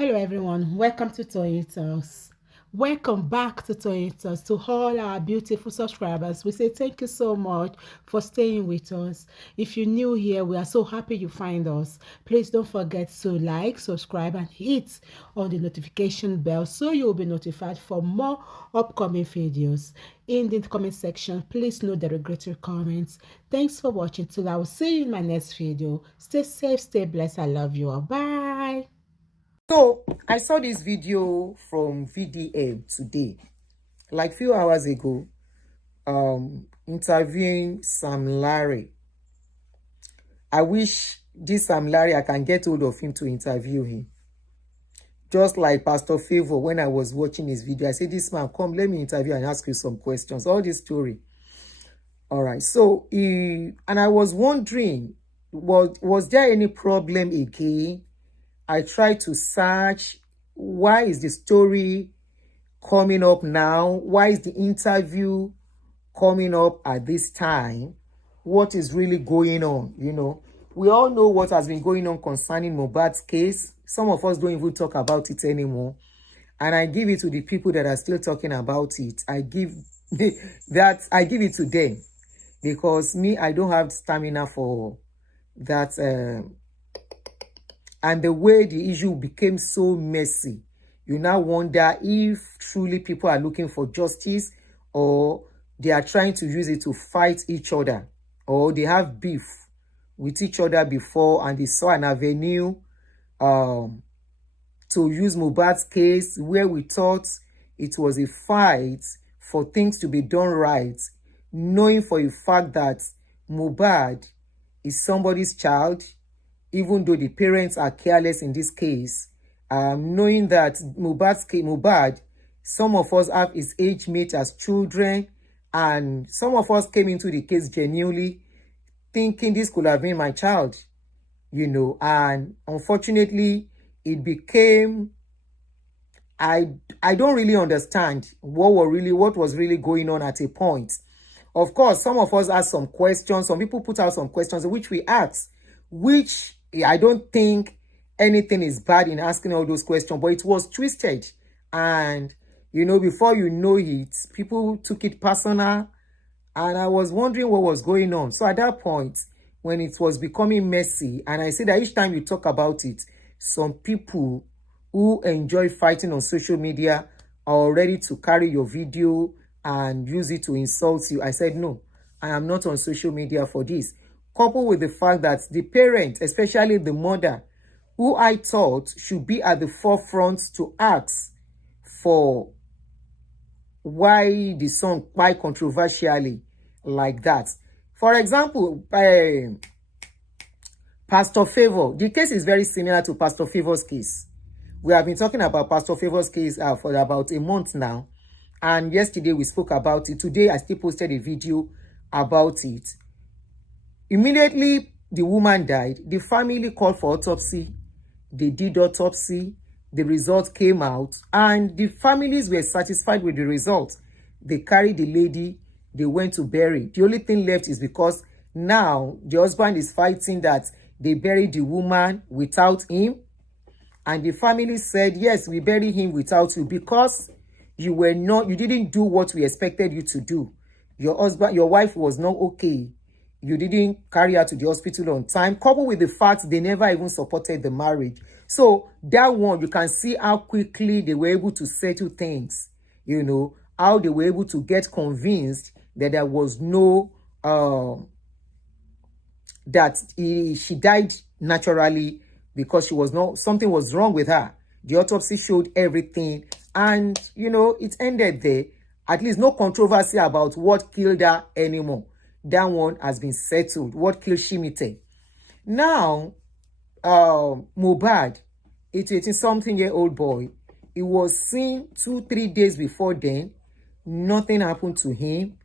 Hello everyone, welcome to Toyitos. Welcome back to Toyitos. To all our beautiful subscribers, we say thank you so much for staying with us. If you're new here, we are so happy you find us. Please don't forget to like, subscribe and hit on the notification bell so you'll be notified for more upcoming videos. In the comment section, please note the regretful comments. Thanks for watching. Till I will see you in my next video. Stay safe, stay blessed. I love you all. Bye. So I saw this video from VDM today, like few hours ago, interviewing Sam Larry. I wish this Sam Larry, I can get hold of him to interview him. Just like Pastor Favor, when I was watching his video, I said, this man, come, let me interview and ask you some questions. All this story. All right. So, and I was wondering, was there any problem again? I tried to search, why is the story coming up now? Why is the interview coming up at this time? What is really going on? You know, we all know what has been going on concerning Mohbad's case. Some of us don't even talk about it anymore. And I give it to the people that are still talking about it. I give it to them. Because me, I don't have stamina for that. And the way the issue became so messy, you now wonder if truly people are looking for justice, or they are trying to use it to fight each other, or they have beef with each other before and they saw an avenue to use Mohbad's case where we thought it was a fight for things to be done right, knowing for a fact that Mohbad is somebody's child, even though the parents are careless in this case, knowing that Mohbad, some of us have his age mate as children, and some of us came into the case genuinely thinking this could have been my child, you know, and unfortunately, it became, I don't really understand what was really going on at a point. Of course, some of us asked some questions, some people put out some questions which we asked, which I don't think anything is bad in asking all those questions, but it was twisted. And, you know, before you know it, people took it personal. And I was wondering what was going on. So at that point, when it was becoming messy, and I say that each time you talk about it, some people who enjoy fighting on social media are ready to carry your video and use it to insult you. I said, no, I am not on social media for this. Coupled with the fact that the parent, especially the mother, who I thought should be at the forefront to ask for why the son quite controversially like that. For example, Pastor Favor, the case is very similar to Pastor Favor's case. We have been talking about Pastor Favor's case for about a month now. And yesterday we spoke about it. Today I still posted a video about it. Immediately the woman died, the family called for autopsy. They did autopsy. The result came out and the families were satisfied with the result. They carried the lady, they went to bury. The only thing left is because now the husband is fighting that they buried the woman without him. And the family said, yes, we buried him without you because you didn't do what we expected you to do. Your wife was not okay. You didn't carry her to the hospital on time, coupled with the fact they never even supported the marriage. So that one, you can see how quickly they were able to settle things, you know, how they were able to get convinced that there was no, she died naturally because something was wrong with her. The autopsy showed everything and, you know, it ended there. At least no controversy about what killed her anymore. That one has been settled. What killed Shimite? Now, Mohbad, a 18-something-year-old boy, he was seen 2-3 days before then. Nothing happened to him.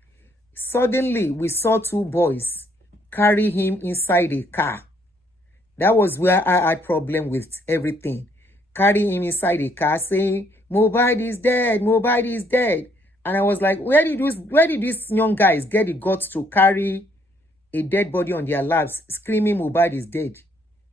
Suddenly, we saw 2 boys carry him inside a car. That was where I had problem with everything. Carrying him inside a car saying, Mohbad is dead, Mohbad is dead. And I was like, where did these young guys get the guts to carry a dead body on their laps, screaming Mohbad is dead?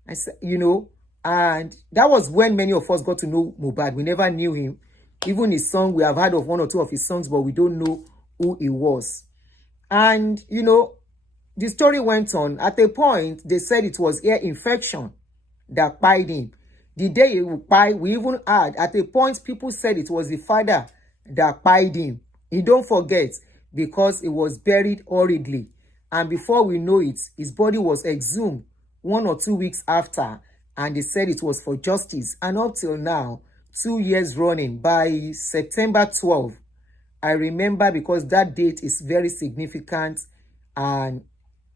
I said, you know, And that was when many of us got to know Mohbad. We never knew him. Even his song, we have heard of one or two of his songs, but we don't know who he was. And, you know, the story went on. At a point, they said it was ear infection that pied him. The day he would pie, we even had, at a point, people said it was the father that pied him. You don't forget, because he was buried horridly. And before we know it, his body was exhumed 1 or 2 weeks after, and they said it was for justice. And up till now, 2 years running, by September 12, I remember, because that date is very significant and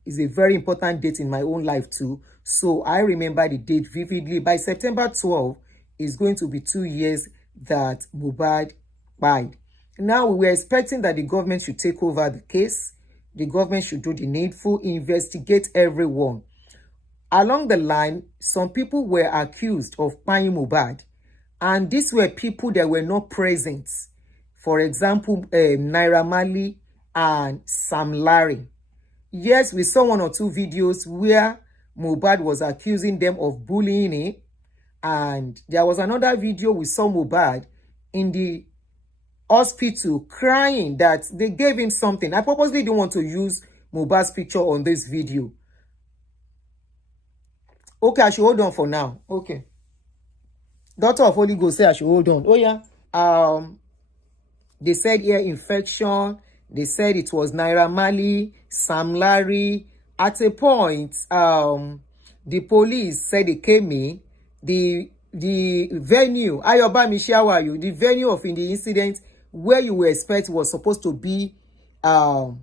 is a very important date in my own life too. So I remember the date vividly. By September 12, it's going to be 2 years that Mohbad died. Now, we were expecting that the government should take over the case. The government should do the needful, investigate everyone. Along the line, some people were accused of paying Mohbad. And these were people that were not present. For example, Naira Marley and Sam Larry. Yes, we saw 1 or 2 videos where Mohbad was accusing them of bullying him. And there was another video we saw Mohbad in the hospital crying that they gave him something. I purposely didn't want to use Mohbad's picture on this video. Okay, I should hold on for now. Okay. Daughter of Holy Ghost said I should hold on. Oh, yeah. They said ear infection. They said it was Naira Marley, Sam Larry. At a point, the police said they came in. The venue, Ayobami Shawayu, the venue of the incident where you were expecting was supposed to be a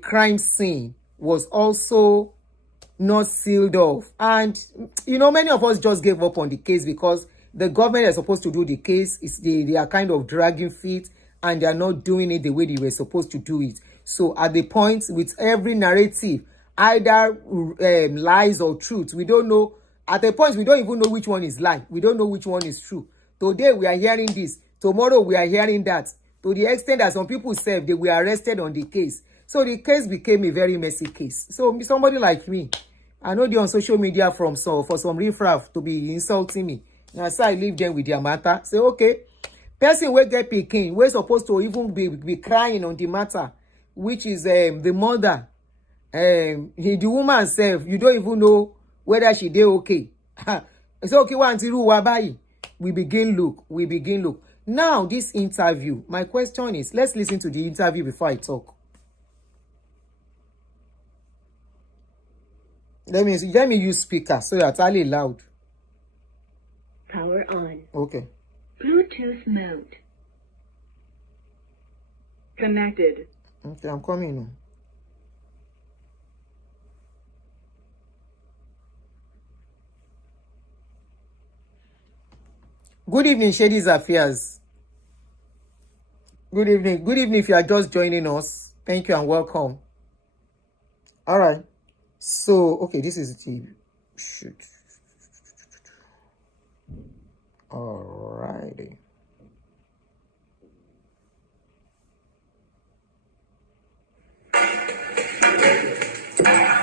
crime scene, was also not sealed off. And, you know, many of us just gave up on the case because the government is supposed to do the case. They are kind of dragging feet, and they are not doing it the way they were supposed to do it. So at the point, with every narrative, either lies or truth, we don't know. At the point, we don't even know which one is lie. We don't know which one is true. Today, we are hearing this. Tomorrow, we are hearing that. To the extent that some people said they were arrested on the case. So the case became a very messy case. So somebody like me, I know they're on social media for some riffraff to be insulting me. Now, so I leave them with their matter. Say, okay, person will get picking. We're supposed to even be crying on the matter, which is the mother. The woman herself, you don't even know whether she did okay. It's okay, we begin look. Now, this interview, my question is, let's listen to the interview before I talk. Let me use speaker so that's really loud. Power on. Okay. Bluetooth mode. Connected. Okay, I'm coming now. Good evening, Shady's Affairs. Good evening. Good evening if you are just joining us. Thank you and welcome. All right. So, okay, this is the shoot. All righty.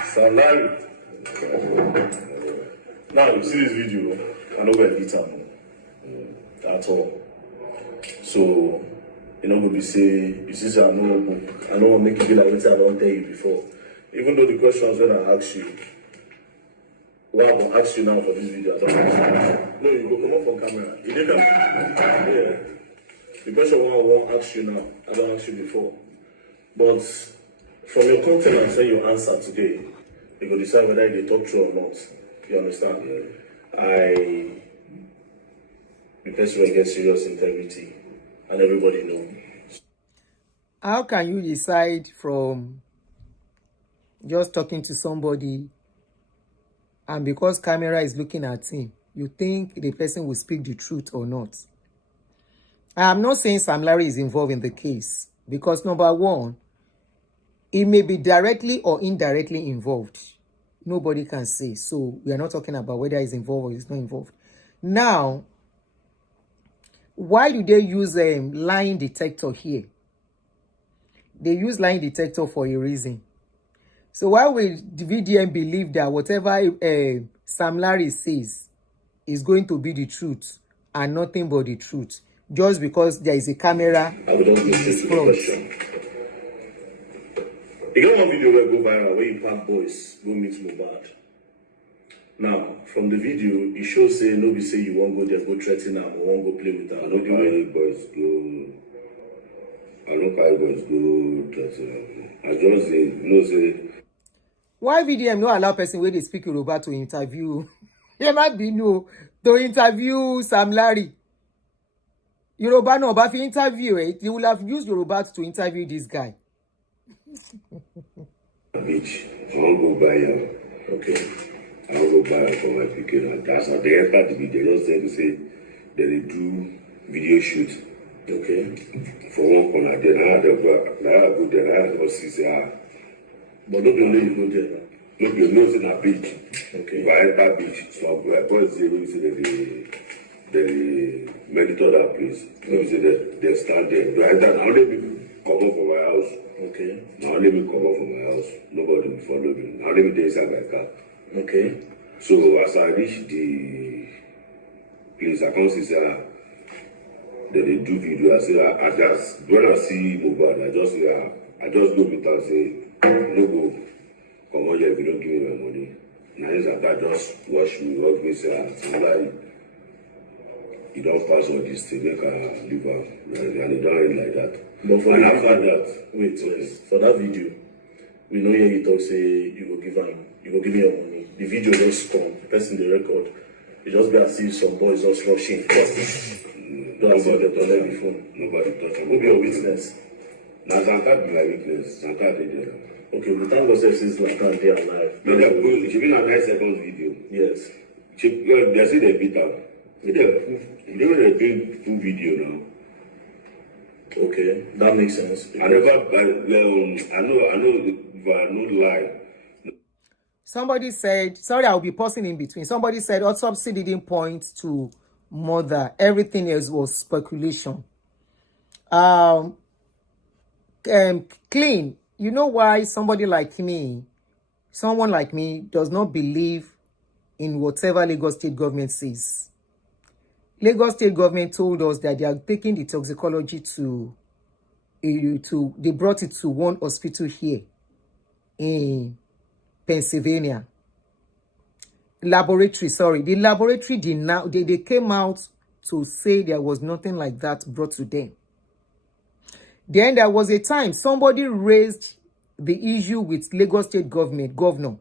Sam Larry. Now you see this video, I know where it at all. So you know we say you see I know what make you feel like I don't tell you before. Even though the questions when I ask you, what I'm gonna ask you now for this video, I don't ask you. No, you go come up on camera. You did that. Yeah. The question I won't ask you now, I don't ask you before. But from your countenance when you answer today, you can decide whether they talk true or not. You understand? The person will get serious integrity, and everybody knows. How can you decide from just talking to somebody and because camera is looking at him, you think the person will speak the truth or not? I am not saying Sam Larry is involved in the case because number one, he may be directly or indirectly involved. Nobody can say. So we are not talking about whether he's involved or he's not involved. Now, why do they use a lying detector here? They use lying detector for a reason. So why will the VDM believe that whatever Sam Larry says is going to be the truth and nothing but the truth, just because there is a camera I will not in listen his to the front. question. You got one video where go viral where you pack boys go meet Mohbad. Now, from the video, it shows say nobody say you won't go there, go threaten them, or won't go play with them. I don't carry boys go. I don't carry boys go. I just say. Why VDM no allow person where they speak Yoruba to interview? There might be no to interview Sam Larry. Yoruba no, but if you interview it, you will have used Yoruba to interview this guy. Beach. I won't go buy him. Okay. I won't go buy him for my pikin. And that's how they enter the video. They just tell to say that they do video shoot. Okay. For one corner, then I go there. I go see say But don't believe you go there now. no be no say na beach. Okay. If I enter beach, so my boys say when you say they monitor that place. When you say they stand there. Do I enter? Now let me come up from my house. Okay. Now let me come up from my house. Nobody will follow me. Now let me dey inside my car. Okay. So as I reach the place, I come see say that they do video. I say I just when I see Mohbad, I just go meet and say no go come on here if you don't give me my money. Now this after just watch me say somebody you don't pass all this thing, make I leave am, and it don't end like that. But for And the after video, that, wait, for that video, we know here you talk say you go give me your money. The video just come, person the record. It just be as if some boys just rushing. Don't as if they collect the phone. nobody touch am. Who be your witness? Now Santa be my witness. Santa dey there. Okay, we thank God say since Latan they alive. No, she been a 9 seconds video. Yes. They say they beat am. See they doing full video now. Okay, that makes sense. I know, if I no lie. Somebody said, sorry, I'll be pausing in between. Somebody said autopsy didn't point to murder. Everything else was speculation. Clean. You know why someone like me does not believe in whatever Lagos State government says. Lagos State government told us that they are taking the toxicology they brought it to one hospital here in Pennsylvania. The laboratory they came out to say there was nothing like that brought to them. Then there was a time somebody raised the issue with Lagos State governor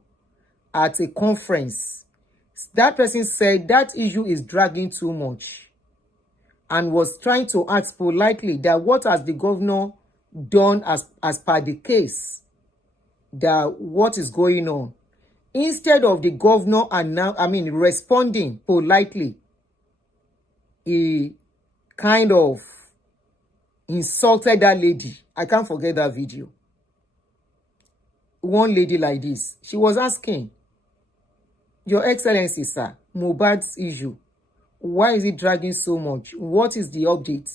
at a conference. That person said that issue is dragging too much and was trying to ask politely that what has the governor done as per the case, that what is going on. Instead of the governor responding politely, he kind of insulted that lady. I can't forget that video. One lady like this, she was asking, Your Excellency, sir, Mohbad's issue, why is it dragging so much? What is the update?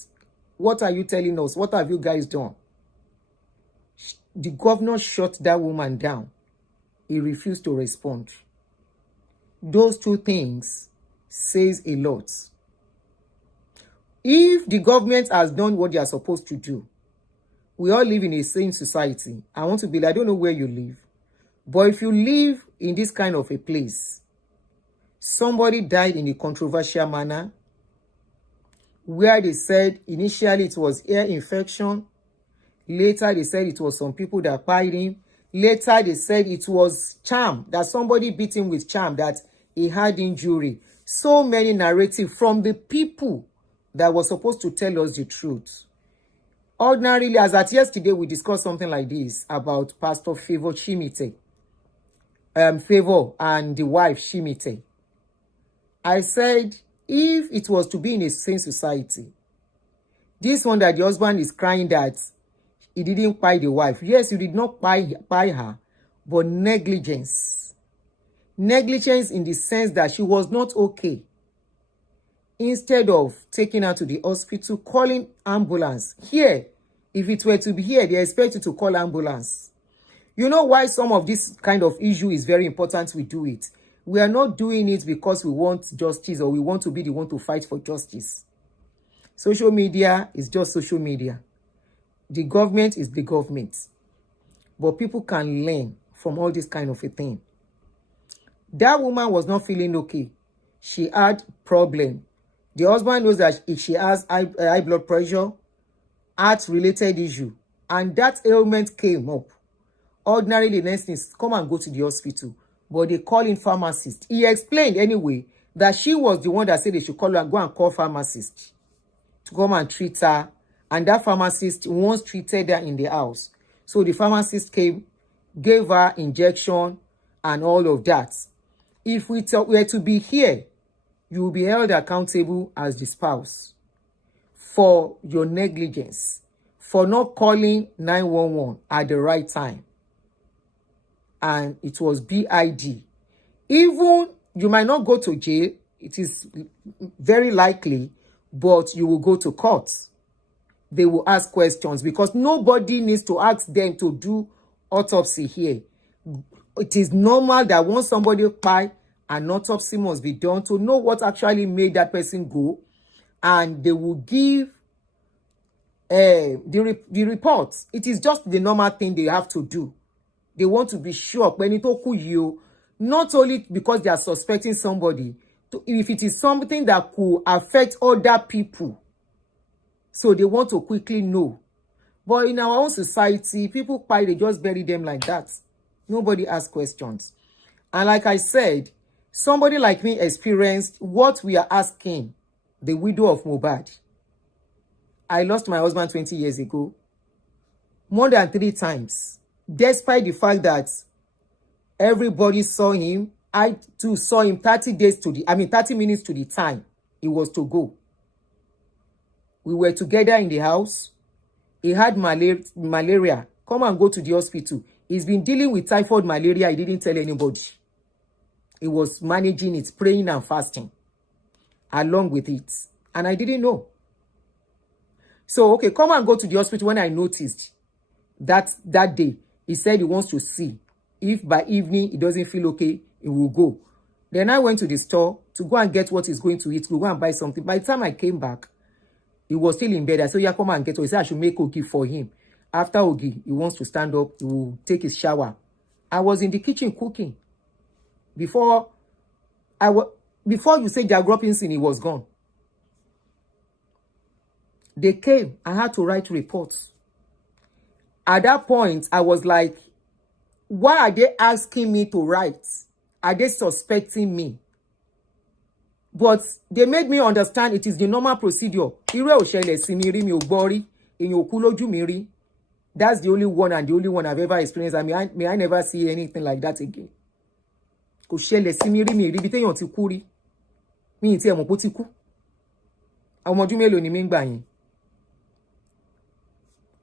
What are you telling us? What have you guys done? The governor shut that woman down. He refused to respond. Those two things says a lot. If the government has done what they are supposed to do, we all live in a sane society. I want to be, I don't know where you live, but if you live in this kind of a place, somebody died in a controversial manner, where they said initially it was ear infection, later they said it was some people that pied him, later they said it was charm, that somebody beat him with charm, that he had injury. So many narratives from the people that were supposed to tell us the truth. Ordinarily, as at yesterday, we discussed something like this about Pastor Favor Shimite. Favor and the wife Shimite. I said, if it was to be in a sane society, this one that the husband is crying that he didn't buy the wife. Yes, you did not buy her, but negligence. Negligence in the sense that she was not okay. Instead of taking her to the hospital, calling ambulance. Here, if it were to be here, they expect you to call ambulance. You know why some of this kind of issue is very important we do it? We are not doing it because we want justice or we want to be the one to fight for justice. Social media is just social media. The government is the government. But people can learn from all this kind of a thing. That woman was not feeling okay. She had problem. The husband knows that she has high blood pressure, heart-related issue, and that ailment came up. Ordinarily, the next thing is come and go to the hospital. But they call in pharmacist. He explained anyway that she was the one that said they should call her and go and call pharmacist to come and treat her. And that pharmacist once treated her in the house. So the pharmacist came, gave her injection and all of that. If we were to be here, you will be held accountable as the spouse for your negligence, for not calling 911 at the right time. And it was BID. Even you might not go to jail, it is very likely, but you will go to court. They will ask questions because nobody needs to ask them to do autopsy here. It is normal that once somebody dies, an autopsy must be done to know what actually made that person go, and they will give the reports. It is just the normal thing they have to do. They want to be sure when it you, not only because they are suspecting somebody, if it is something that could affect other people. So they want to quickly know. But in our own society, people they just bury them like that. Nobody asks questions. And like I said, somebody like me experienced what we are asking the widow of Mohbad. I lost my husband 20 years ago. More than 3 times. Despite the fact that everybody saw him, I too saw him 30 minutes to the time he was to go. We were together in the house. He had malaria. Come and go to the hospital. He's been dealing with typhoid malaria. He didn't tell anybody. He was managing it, praying and fasting along with it. And I didn't know. So, okay, come and go to the hospital. When I noticed that day, he said he wants to see. If by evening he doesn't feel okay, he will go. Then I went to the store to go and get what he's going to eat, to go and buy something. By the time I came back, he was still in bed. I said, yeah, come and get what. He said I should make ogi for him. After ogi, he wants to stand up, he will take his shower. I was in the kitchen cooking. Before you say they're dropping sin, he was gone. They came. I had to write reports. At that point, I was like, why are they asking me to write? Are they suspecting me? But they made me understand it is the normal procedure. That's the only one and the only one I've ever experienced. I mean, may I never see anything like that again.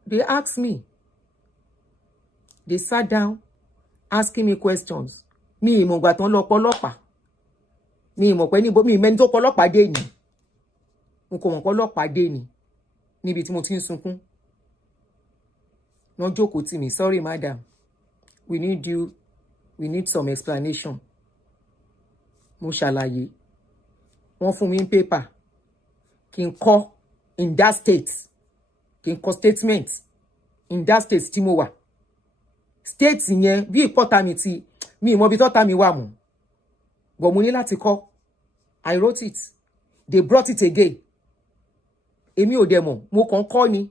They asked me. They sat down asking me questions. Mi mo gba ton lo polopa. Mi mo pe ni bo mi meni to polopa de ni. Mo ko mo polopa de ni. Níbi tí mo tin sunkún. Wọ́n jókòó tì mí. Sorry madam. We need some explanation. Mo ṣàlàyé. Wọ́n fún mi ní paper. Kí n kọ in that state. Kí n kọ statement in that state tí mo wà. State yẹn bí ìpọ́ta mi ti mi mọ bí tọ́ta mi wà mọ́. But mo ní láti kọ. I wrote it. They brought it again. Èmi ò dẹ̀ mọ̀, mo kàn kọ ni.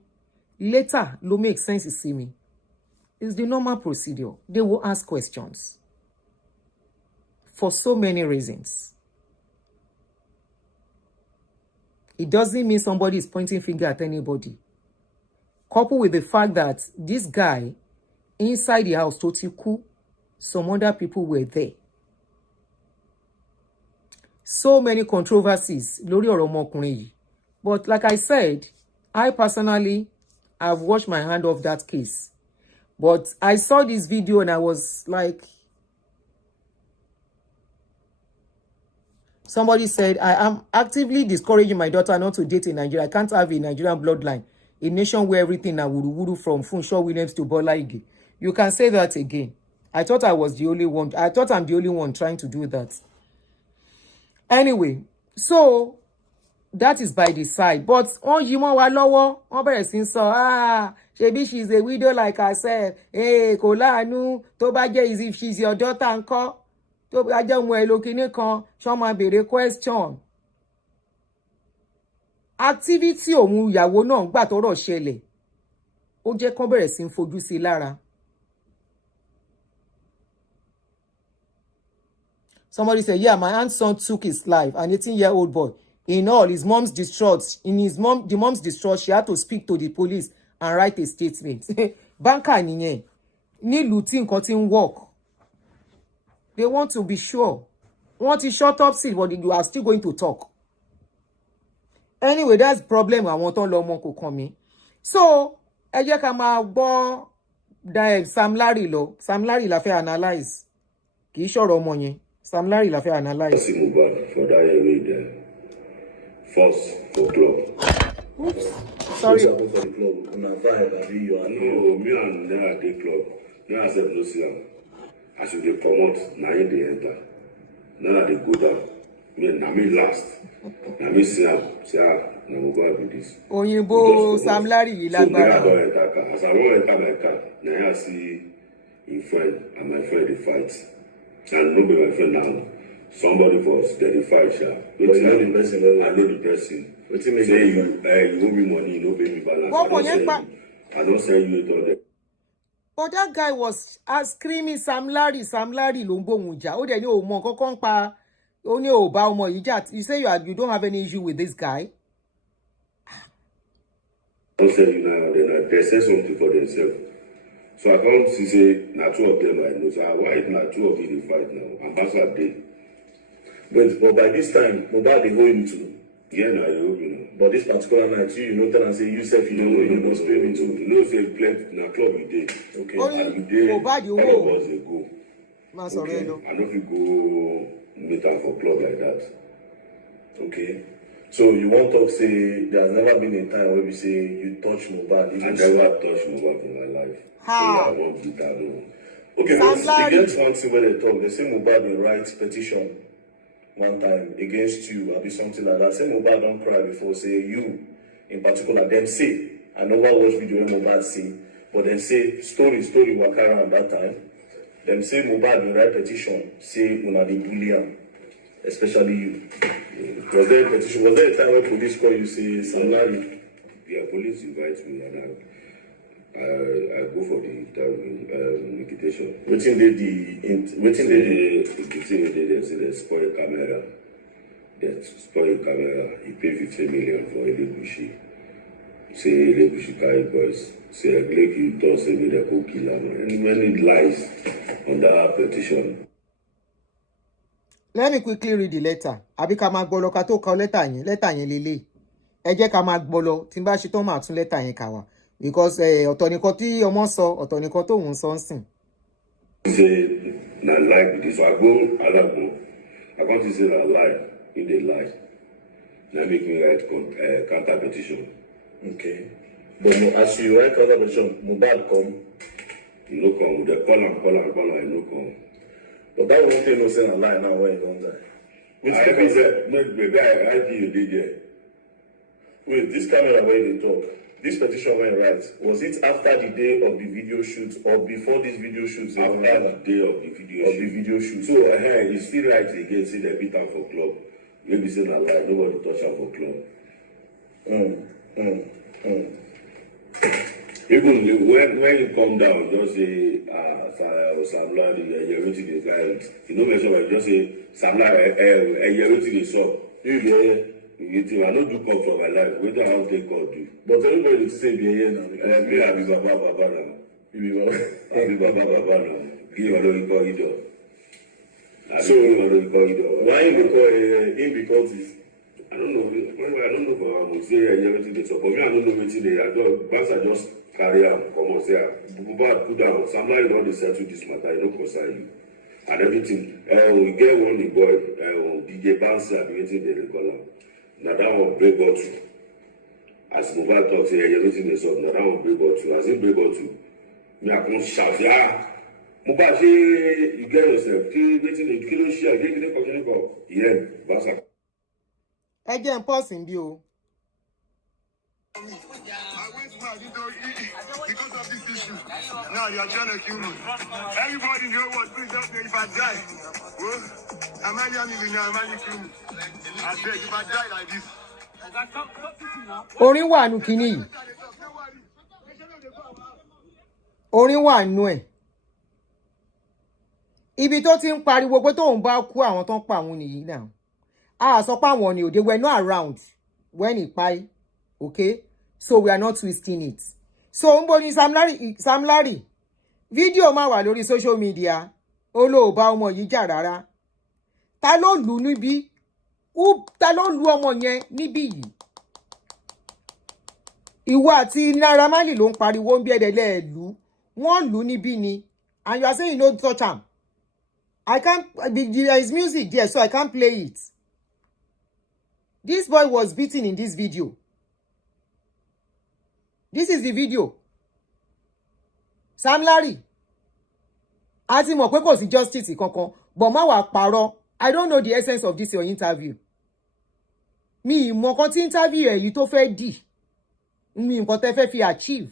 Later, ló make sense sí mi. It's the normal procedure. They will ask questions. For so many reasons. It doesn't mean somebody is pointing finger at anybody. Coupled with the fact that this guy, inside the house, Totiku, some other people were there. So many controversies. Lórí ọ̀rọ̀ ọmọkùnrin yìí. But like I said, I personally have washed my hand off that case. But I saw this video and I was like, somebody said, I am actively discouraging my daughter not to date in Nigeria. I can't have a Nigerian bloodline. A nation where everything na wuru-wuru from Funsho Williams to Bola Ige. You can say that again. I thought I was the only one. I thought I'm the only one trying to do that. Anyway, so that is by the side. But on yí mọ́ wa lọ́wọ́, wọ́n bẹ̀rẹ̀ sí sọ, ṣebí she's a widow like herself. Kò láàánú, tó bá jẹ́ if she's your daughter ńkọ́, tó bá jẹ́ ọmọ ẹ̀ ló kinní kan, ṣọ́ máa béèrè question. Activity òun ìyàwó náà gbà tọ́rọ̀ ṣẹlẹ̀, ó jẹ́ kán bẹ̀rẹ̀ sí fojú sí lára. Somebody said, yeah, my aunt's son took his life, an 18-year-old boy. In all, his mom's distraught. The mom's distraught, she had to speak to the police and write a statement. Banker nìyẹn. Nílùú tí nǹkan tí ń work. They want to be sure. Want to shut up, see, but you are still going to talk. Anyway, that's the problem. I want to lọ ọmọ kò kàn mí. So, ẹ jẹ́ ká máa gbọ́ Sam Larry lọ. Sam Larry la fẹ́ analyze. Kì í ṣọ̀rọ̀ ọmọ yẹn. Sam Larry la fẹ́ analyze. See Mohbad for that year there. First for club. Oops. Sorry. For the club, on a vibe, I you are No, me and them at the club. Now I said no see am. As you dey promote, na him dey enter. Now they go down. Na me last. Na me see am. Say na Mohbad be this. Òyìnbó Sam Larry yìí lágbára. So me I don enter car. As I wan enter my car, na I see him friend and my friend dey fight. And no be my friend now. Somebody for us, they fight, sha. But you know the person, I know the person. Say you owe me money, you no pay me balance. I don't sell you it all day. But that guy was screaming Sam Larry ló ń bóun jà. Ó dẹ̀ ní ó mọ kankan pa. Ó ní ó bá ọmọ yìí jà. You say you don't have any issue with this guy? I don't sell you now. They say something for themselves. So I come see say na two of them I know. So why if na two of you dey fight now? Ambassador dey. But by this time, Mohbad dey hold you too. Yeah, na you know. But this particular night, you know, tell and say you self you don't know, you don't spray me too. You know, say plenty na club we dey. Okay. And we dey. Mohbad you All of hold. us dey go. Ma sọ̀rọ̀ ẹ lọ. I no fit go meet am for club like that. Okay. So you want to say there's never been a time where we say you touch Mohbad. I never touch Mohbad in my life. Ha. So I won't beat that no. Okay, Sam but Larry. they get one thing where they talk. They say Mohbad will write petition one time against you or be something like that. Say Mohbad don't cry before. Say you in particular. Them say I never watch video where Mohbad say, but then say story walk around that time. Them say Mohbad will write petition. Say una dey bully am, especially you. Was there a petition? Was there a time where police call you say Sam Larry? Yeah, police invite me and I go for the invitation. Waiting they The thing they say they spoil camera. They spoil camera. He pay 15 million for Elegushi. Say Elegushi carry boys. Say Elegushi don't say me they go kill him. And many lies on that petition. Let me quickly read the letter. Àbí ká máa gbọ́ lọ ká tó kọ letter yẹn lélẹ̀. Ẹ jẹ́ ká máa gbọ́ lọ tí n bá ṣe tán máa tún letter yẹn kà wá. Because ọ̀tọ̀ nìkan tí ọmọ sọ, ọ̀tọ̀ nìkan tó ń sọ ń sìn. Say na lie be this. So I go Alagbo. I come to say na lie. He dey lie. Now make me write counter petition. Okay. But as you write counter petition, Mohbad come. He no come. They call him. He no come. But that one thing no say na lie now when you don't die. I be say no baby. I you dey there. Wait, this camera where they talk, this petition when you write, was it after the day of the video shoot or before this video shoot? After the day of the video shoot. So He still write again. Say they beat him for club. Maybe say na lie. Nobody touch him for club. Even when you come down, just say Sam Larry, you're waiting the guy. You know, mention I just say Sam Larry, you're waiting the song. I don't do call for my life. Whether I don't take call do. But everybody say be here now. Me, I be Baba now. I be Baba now. Give a little corridor. So why in because this? I don't know. I don't know for how much say everything they talk. But me, I don't know wetin they. I just carry am come on say Mohbad put down. Sam Larry don dey settle this matter. E no concern you. And everything. We get one the boy. DJ Bansi abi wetin dey call am. Na that one break bottle. As Mohbad talk say everything dey sup. Na that one break bottle. As he break bottle, me I come shout Mohbad, you get yourself. Kilo share, yeah, Basa. ẹ jẹ́ n pause bí o. I went mad because of this issue. Now you're trying to kill me. Everybody know what please help me if I die. Well, I'm only millionaire, I'm only kill me. I beg if I die like this. Orin wà nù kíní yìí. Orin wà nù ẹ̀. Ibi tó ti ń pariwo pé tóun bá kú àwọn tó ń pa àwọn nìyí náà. A sọ pé àwọn ni they were not around when he died. Okay? So we are not twisting it. So nbo ni Sam Larry. Video máa wà lórí social media. Olóòbá ọmọ yìí jà rárá. Ta ló lù níbí? Ta ló lù ọmọ yẹn níbí yìí? Ìwọ àti Naira Marley ló ń pariwo ń bí ẹ̀dẹ̀lẹ̀ ìlú. Wọ́n lù níbí ni. And you are saying you no touch am. I can't, there is music there, so I can't play it. This boy was beaten in this video. This is the video. Sam Larry. A ti mọ̀ pé kò sí justice kankan, but má wá parọ́. I don't know the essence of this your interview. Mi mọ̀ kan tí interview ẹ̀ yìí tó fẹ́ dì. Mi nǹkan tẹ́ fẹ́ fi achieve.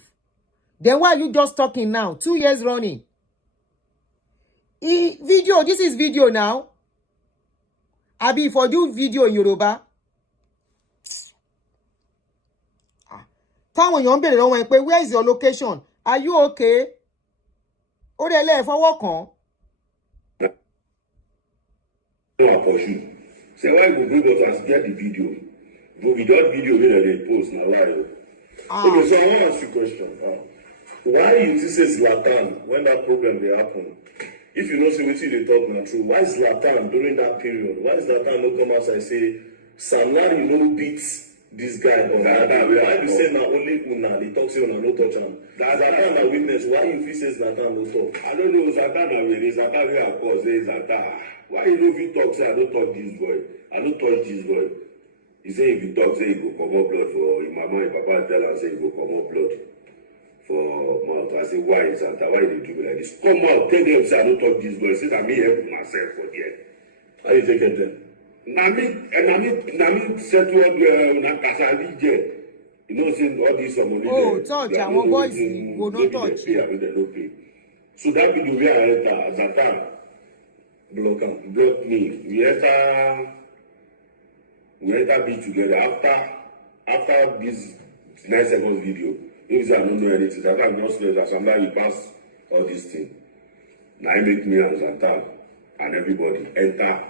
Then why are you just talking now? 2 years running. Video, this is video now. Abi for do video in Yoruba. Táwọn èèyàn ń bèrè lọ́wọ́ ẹ pé where is your location? Are you okay? Ó dẹ̀ lè fọwọ́ kàn. No, for you. Say why you bring us and get the video? But we got video where they post now. Why? Okay, so I want to ask you a question. Why you say Zlatan when that problem they happen? If you know, say what they talk now true. Why Zlatan during that period? Why Zlatan no come outside say Sam Larry no beats this guy on that? Why you say now only Una they talk say Una no touch him? Zlatan na witness. Why you feel say Zlatan no talk? I don't know Zlatan na really Zlatan wey I call say Zlatan. Why you no fit talk say I don't touch this boy? I don't touch this boy. He say if you talk say he go comot blood for him mama and papa tell am say he go comot blood for mouth. I say why Zlatan? Why you do me like this? Come out, tell them say I don't touch this boy. Say that me help myself for there. How you take it then? Na me settle up na kasali je. You know say all this money. Oh, touch àwọn boys go no touch. Pay, I mean they no pay. So that video where I enter Zlatan block me. We enter be together after this 9 seconds video. If say I don't know anything, Zlatan not say that somebody pass all this thing. Now I make me and Zlatan and everybody enter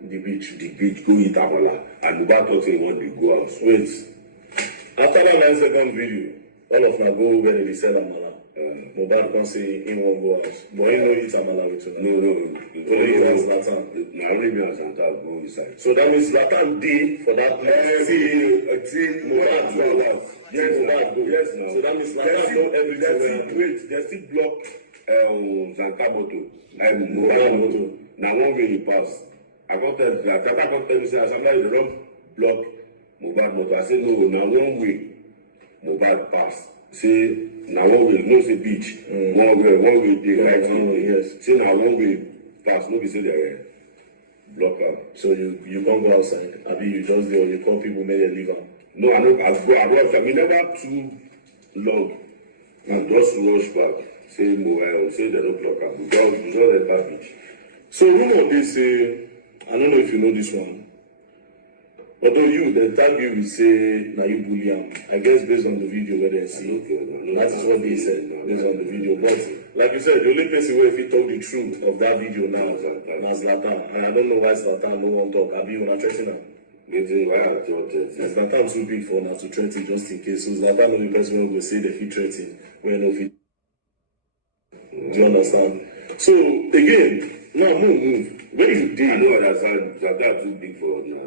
the beach, go eat amala, and Mohbad talk say he want to go house. Wait. After that 9 second video, all of them go where they sell amala. Mohbad can say he won't go house. But he no eat amala with you. No. Only you and Zlatan. Now only me and Zlatan go inside. So that means Zlatan did for that place. Till Mohbad go house. Yes, Mohbad go. yes, now. So that means Zlatan know everything. Wait, they still block Zlatan motor. Mohbad motor. Now one way he pass. I can't tell me say somebody they don't block Mohbad motor. I say no, now one way Mohbad pass. Say now one way, no say beach. One way they right yes. Say now one way pass, no be say they block am. So you can't go outside. Abi you just there, you call people, make them leave am. No, I go. I mean, never too long. And just rush back. Say say they don't block am. We just enter beach. So rumor they say, I don't know if you know this one. Although they tag you will say now you bully him. I guess based on the video where they see, that is what they said based on the video. But like you said, the only person where if he told the truth of that video now is Zlatan. And I don't know why Zlatan no one talk. Abi una threaten am. Zlatan too big for now to threaten just in case. So Zlatan no the person who will say they fit threaten when no fit. Do you understand? So again, now move. Where you did? I know Zlatan too big for you.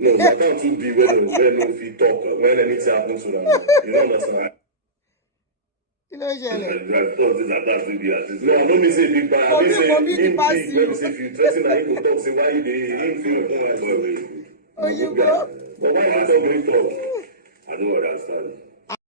No, Zlatan too big when no fit talk when anything happens to them. You don't understand? Kí ló ṣẹlẹ̀? No, I don't mean say big bad. I mean say him big. When you say if you threaten and him go talk, say why you dey him feel come like boy. Oyinbo. But why you talk great talk? I don't understand.